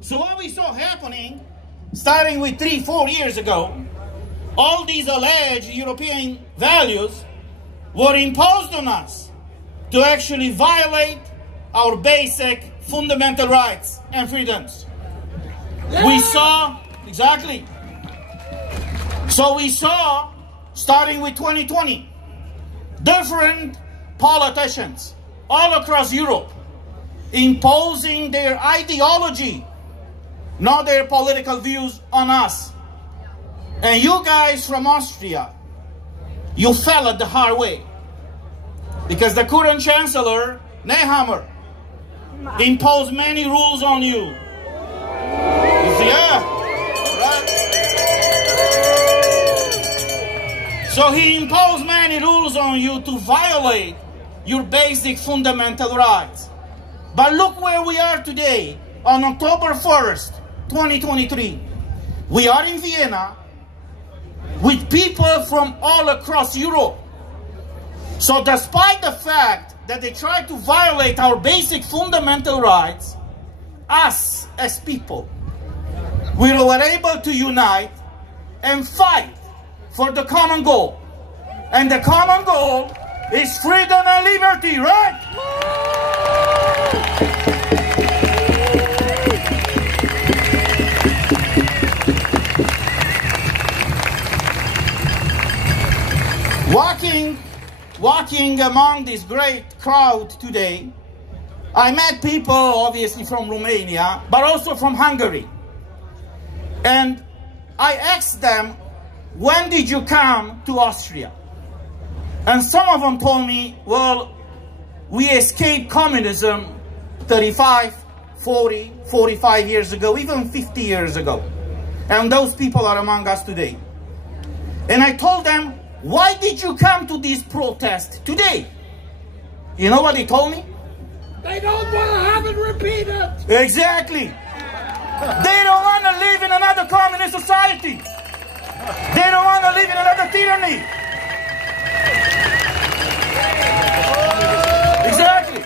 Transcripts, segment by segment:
So what we saw happening, starting with 3-4 years ago, all these alleged European values were imposed on us to actually violate our basic fundamental rights and freedoms. We saw, exactly. So we saw, starting with 2020, different politicians all across Europe imposing their ideology, not their political views, on us. And you guys from Austria, you fell at the hard way. Because the current Chancellor, Nehammer, imposed many rules on you. Yeah, right? So he imposed many rules on you to violate your basic fundamental rights. But look where we are today, on October 1st, 2023. We are in Vienna with people from all across Europe. So despite the fact that they try to violate our basic fundamental rights, us as people, we were able to unite and fight for the common goal. And the common goal is freedom and liberty, right? Walking among this great crowd today, I met people obviously from Romania, but also from Hungary. And I asked them, when did you come to Austria? And some of them told me, well, we escaped communism 35, 40, 45 years ago, even 50 years ago. And those people are among us today. And I told them, why did you come to this protest today? You know what they told me? They don't want to have it repeated. Exactly. They don't want to live in another communist society. They don't want to live in another tyranny. Exactly.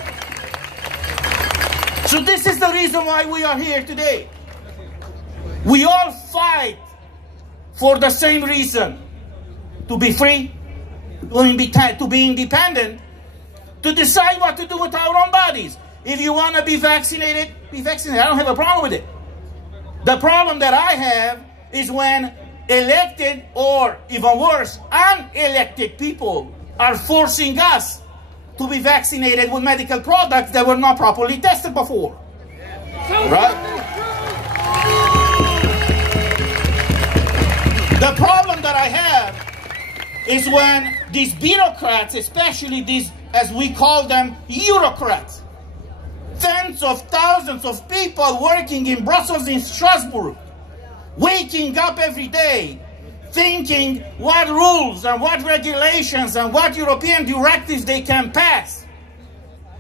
So this is the reason why we are here today. We all fight for the same reason. To be free, to be independent, to decide what to do with our own bodies. If you want to be vaccinated, be vaccinated. I don't have a problem with it. The problem that I have is when elected, or even worse, unelected people are forcing us to be vaccinated with medical products that were not properly tested before. Right? The problem that I have is when these bureaucrats, especially these, as we call them, Eurocrats, tens of thousands of people working in Brussels, in Strasbourg, waking up every day, thinking what rules and what regulations and what European directives they can pass,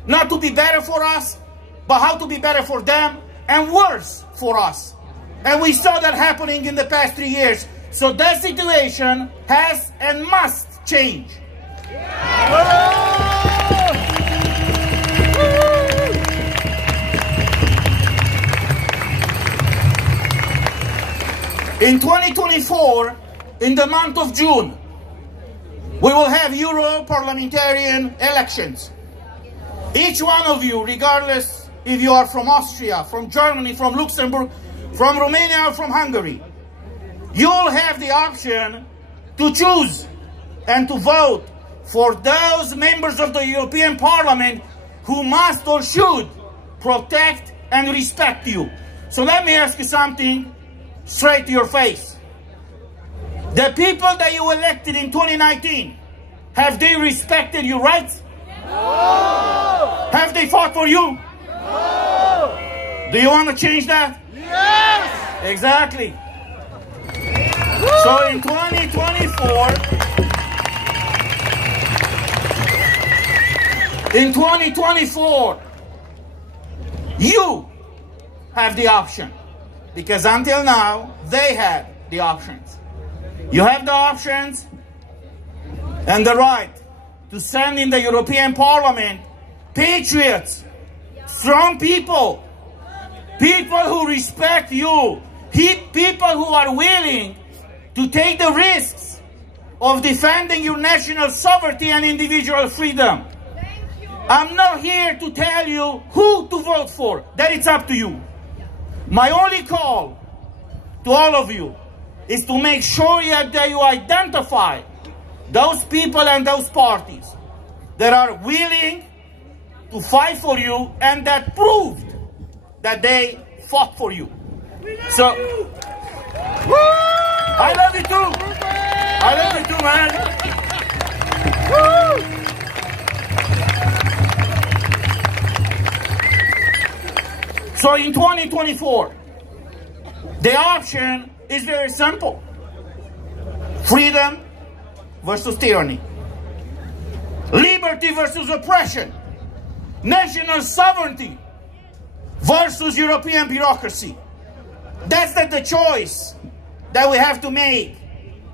not to be better for us, but how to be better for them, and worse for us. And we saw that happening in the past 3 years. So that situation has and must change. In 2024, in the month of June, we will have EU-Parlamentarian elections. Each one of you, regardless if you are from Austria, from Germany, from Luxembourg, from Romania, or from Hungary, you'll have the option to choose and to vote for those members of the European Parliament who must or should protect and respect you. So let me ask you something straight to your face. The people that you elected in 2019, have they respected your rights? No! Have they fought for you? No! Do you want to change that? Yes! Exactly. So in 2024, you have the option, because until now, they had the options. You have the options and the right to send in the European Parliament patriots, strong people, people who respect you, people who are willing to take the risks of defending your national sovereignty and individual freedom. I'm not here to tell you who to vote for. That it's up to you. My only call to all of you is to make sure that you identify those people and those parties that are willing to fight for you and that proved that they fought for you. So, I love you too. I love you too, man. So in 2024, the option is very simple. Freedom versus tyranny. Liberty versus oppression. National sovereignty versus European bureaucracy. That's the choice that we have to make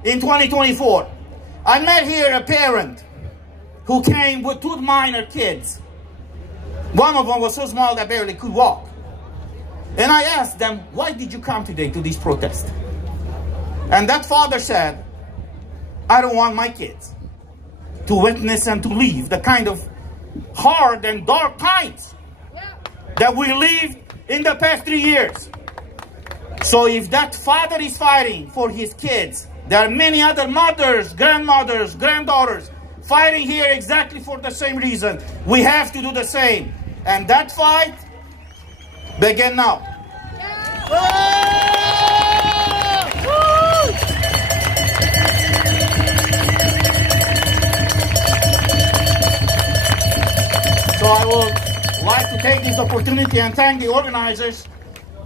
in 2024. I met here a parent who came with 2 minor kids. One of them was so small that barely could walk. And I asked them, why did you come today to this protest? And that father said, I don't want my kids to witness and to live the kind of hard and dark times that we lived in the past 3 years. So if that father is fighting for his kids, there are many other mothers, grandmothers, granddaughters fighting here exactly for the same reason. We have to do the same. And that fight begin now. So I would like to take this opportunity and thank the organizers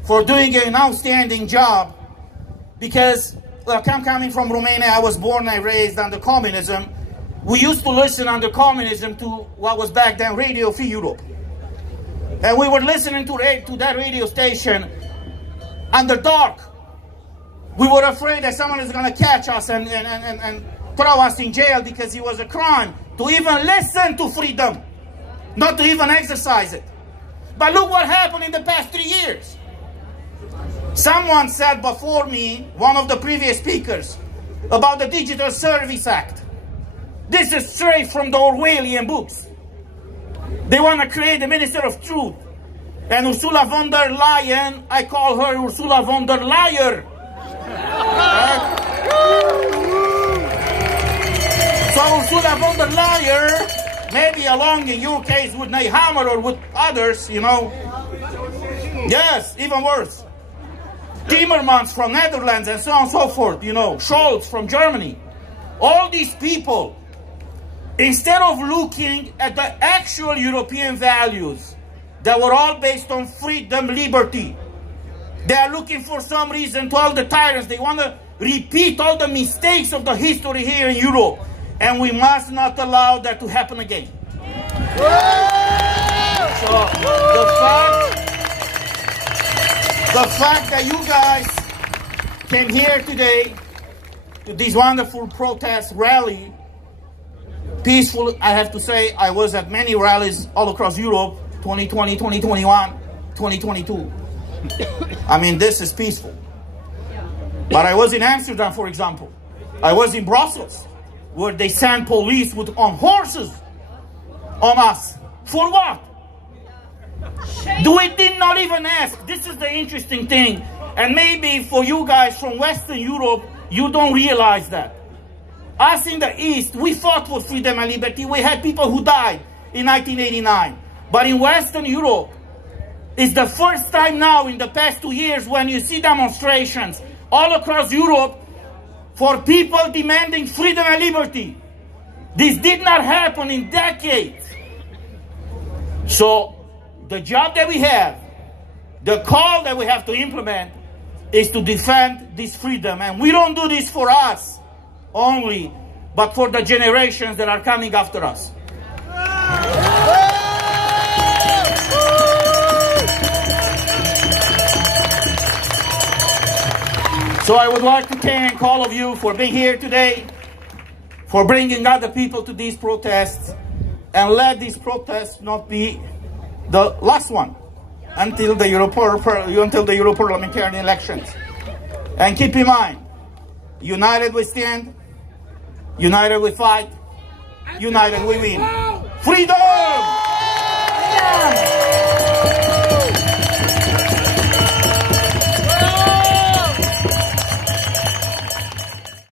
for doing an outstanding job, because look, I'm coming from Romania. I was born and raised under communism. We used to listen under communism to what was back then Radio Free Europe. And we were listening to that radio station under dark. We were afraid that someone is going to catch us and throw us in jail because it was a crime to even listen to freedom, not to even exercise it. But look what happened in the past 3 years. Someone said before me, one of the previous speakers, about the Digital Service Act. This is straight from the Orwellian books. They want to create the Minister of Truth. And Ursula von der Leyen, I call her Ursula von der Liar. So Ursula von der Liar, maybe along in your case with Hubmer or with others, you know. Yes, even worse. Timmermans from Netherlands and so on and so forth, you know. Scholz from Germany. All these people, instead of looking at the actual European values that were all based on freedom, liberty, they are looking for some reason to all the tyrants. They want to repeat all the mistakes of the history here in Europe. And we must not allow that to happen again. So the fact that you guys came here today to this wonderful protest rally, peaceful, I have to say, I was at many rallies all across Europe, 2020, 2021, 2022. I mean, this is peaceful. But I was in Amsterdam, for example. I was in Brussels, where they sent police on horses on us. For what? We did not even ask. This is the interesting thing. And maybe for you guys from Western Europe, you don't realize that. Us in the East, we fought for freedom and liberty. We had people who died in 1989. But in Western Europe, it's the first time now in the past 2 years when you see demonstrations all across Europe for people demanding freedom and liberty. This did not happen in decades. So the job that we have, the call that we have to implement, is to defend this freedom. And we don't do this for us only, but for the generations that are coming after us. So I would like to thank all of you for being here today, for bringing other people to these protests, and let these protests not be the last one. until the EU-Parlamentarian elections. And keep in mind, united we stand, united we fight, united we win. Freedom!